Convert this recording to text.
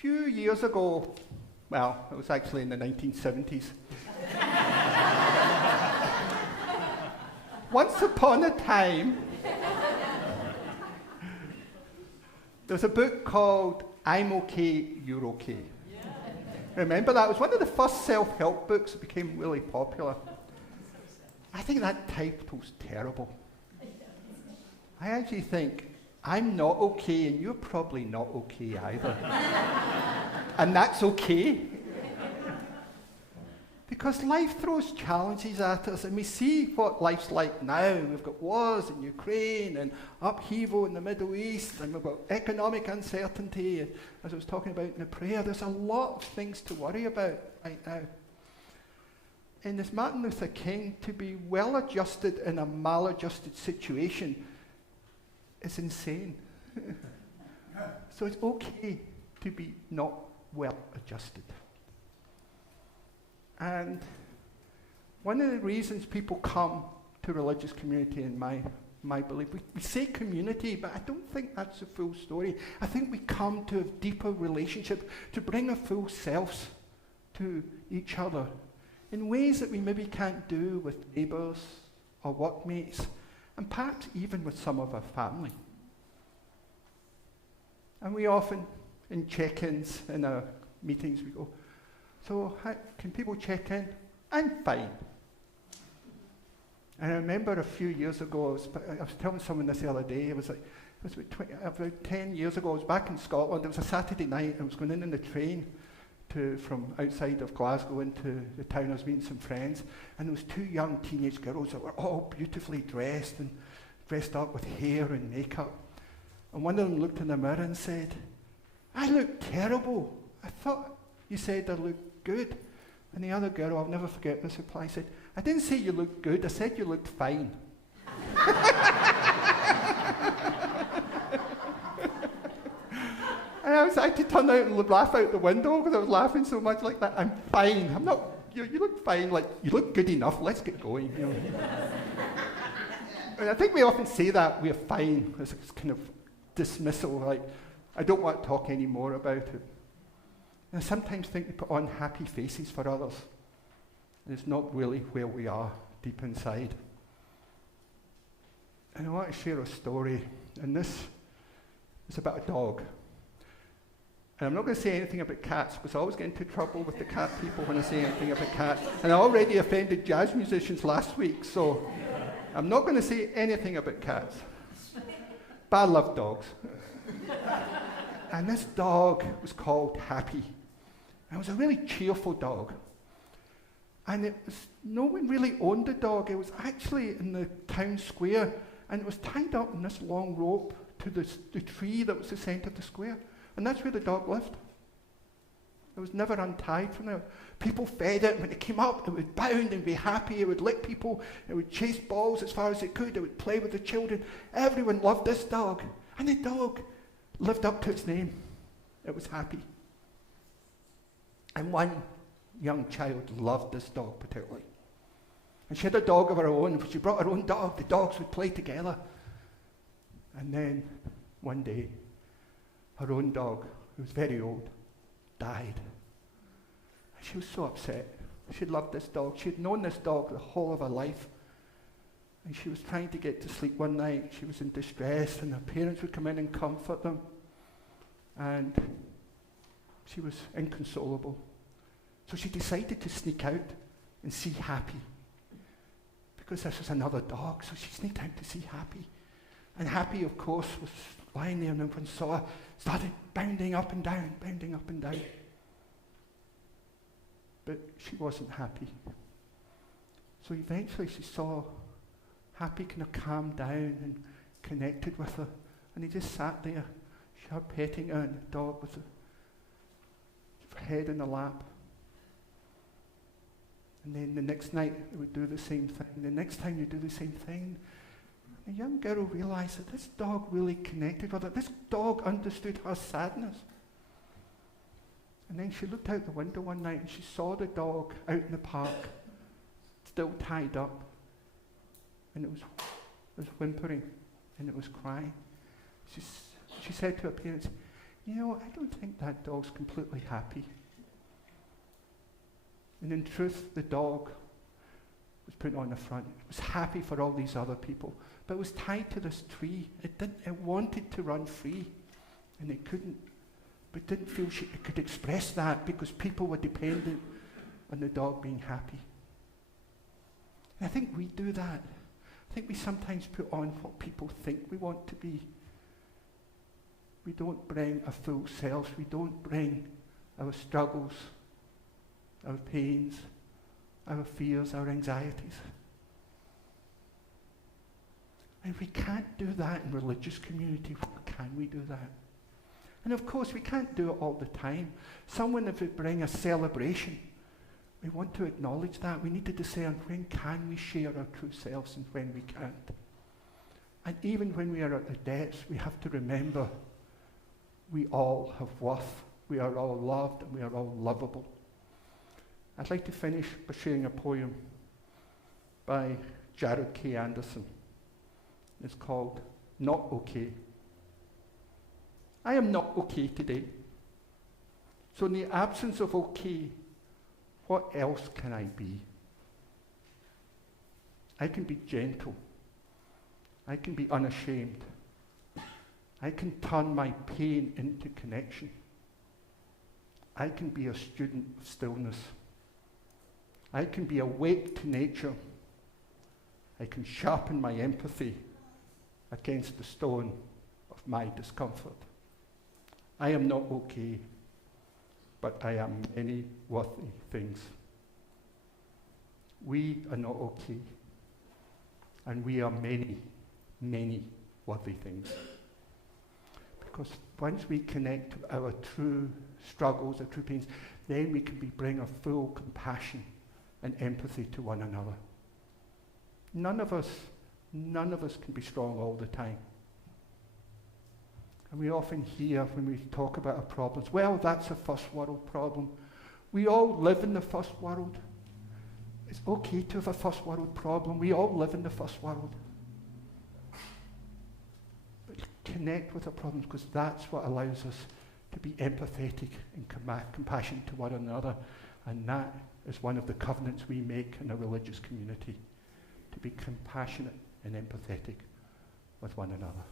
few years ago, well, it was actually in the 1970s. Once upon a time, there was a book called I'm Okay, You're Okay. Remember that? It was one of the first self-help books that became really popular. I think that title's terrible. I actually think, I'm not okay and you're probably not okay either. And that's okay. Because life throws challenges at us, and we see what life's like now. We've got wars in Ukraine and upheaval in the Middle East, and we've got economic uncertainty. And as I was talking about in the prayer, there's a lot of things to worry about right now. And as Martin Luther King, to be well-adjusted in a maladjusted situation is insane. So it's okay to be not well-adjusted. And one of the reasons people come to religious community, in my belief, we say community, but I don't think that's the full story. I think we come to a deeper relationship, to bring our full selves to each other in ways that we maybe can't do with neighbours or workmates, and perhaps even with some of our family. And we often, in check-ins, in our meetings, we go, so how, can people check in? I'm fine. And I remember a few years ago, I was telling someone this the other day, it was about 10 years ago, I was back in Scotland, it was a Saturday night, I was going in the train from outside of Glasgow into the town. I was meeting some friends, and there was two young teenage girls that were all beautifully dressed and dressed up with hair and makeup. And one of them looked in the mirror and said, I look terrible. I thought you said I looked good. And the other girl, I'll never forget this reply, said, I didn't say you looked good, I said you looked fine. And I had to turn out and laugh out the window because I was laughing so much like that. I'm fine. I'm not, you look fine, like, you look good enough, let's get going. You know? And I think we often say that, we're fine, as a kind of dismissal, like, I don't want to talk anymore about it. And I sometimes think we put on happy faces for others. And it's not really where we are deep inside. And I want to share a story. And this is about a dog. And I'm not going to say anything about cats, because I always get into trouble with the cat people when I say anything about cats. And I already offended jazz musicians last week, so I'm not going to say anything about cats. But I love dogs. And this dog was called Happy. And it was a really cheerful dog. And it was, no one really owned the dog. It was actually in the town square, and it was tied up in this long rope to the tree that was the centre of the square. And that's where the dog lived. It was never untied from there. People fed it. When it came up, it would bound and be happy. It would lick people. It would chase balls as far as it could. It would play with the children. Everyone loved this dog. And the dog lived up to its name. It was Happy. And one young child loved this dog particularly. And she had a dog of her own. If she brought her own dog, the dogs would play together. And then, one day, her own dog, who was very old, died. And she was so upset. She loved this dog. She had known this dog the whole of her life. And she was trying to get to sleep one night. She was in distress, and her parents would come in and comfort them. And she was inconsolable. So she decided to sneak out and see Happy. Because this was another dog, so she sneaked out to see Happy. And Happy, of course, was lying there, and everyone saw her, started bounding up and down, bounding up and down. But she wasn't happy. So eventually she saw Happy kind of calm down and connected with her. And he just sat there, her petting her, and the dog with her head in the lap. And then the next night they would do the same thing. The next time they do the same thing. The young girl realized that this dog really connected with her. This dog understood her sadness. And then she looked out the window one night and she saw the dog out in the park, still tied up. And it was whimpering and it was crying. She said to her parents, you know, I don't think that dog's completely happy. And in truth, the dog was put on the front. It was happy for all these other people, but it was tied to this tree. It wanted to run free, and it couldn't, but didn't feel it could express that because people were dependent on the dog being happy. And I think we do that. I think we sometimes put on what people think we want to be. We don't bring our full selves. We don't bring our struggles, our pains, our fears, our anxieties. And if we can't do that in religious community, where can we do that? And of course, we can't do it all the time. Someone, if we bring a celebration, we want to acknowledge that. We need to discern when can we share our true selves and when we can't. And even when we are at the depths, we have to remember we all have worth. We are all loved and we are all lovable. I'd like to finish by sharing a poem by Jared K. Anderson. It's called Not Okay. I am not okay today. So in the absence of okay, what else can I be? I can be gentle. I can be unashamed. I can turn my pain into connection. I can be a student of stillness. I can be awake to nature. I can sharpen my empathy against the stone of my discomfort. I am not okay, but I am many worthy things. We are not okay, and we are many, many worthy things. Because once we connect to our true struggles, our true pains, then we can bring a full compassion and empathy to one another. None of us can be strong all the time. And we often hear when we talk about our problems, well, that's a first world problem. We all live in the first world. It's okay to have a first world problem. We all live in the first world. But connect with our problems, because that's what allows us to be empathetic and compassionate to one another. And that is one of the covenants we make in a religious community, to be compassionate and empathetic with one another.